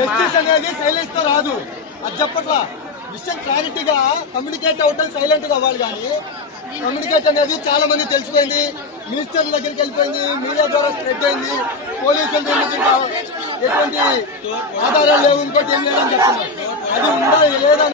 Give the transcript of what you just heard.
Justice అనేది silence తో రాదు. అది చెప్పట్లా. విషయం క్లారిటీగా కమ్యూనికేట్ అవటం సైలెంట్ గా అవ్వాలి. కానీ కమ్యూనికేట్ అనేది చాలా మంది తెలిసిపోయింది, మినిస్టర్ల దగ్గరికి వెళ్ళిపోయింది, మీడియా ద్వారా స్ప్రెడ్ అయింది. పోలీసులు ఎటువంటి ఆధారాలు లేవు, ఇంకోటి ఏం లేదని చెప్తున్నారు. అది ఉందా లేదా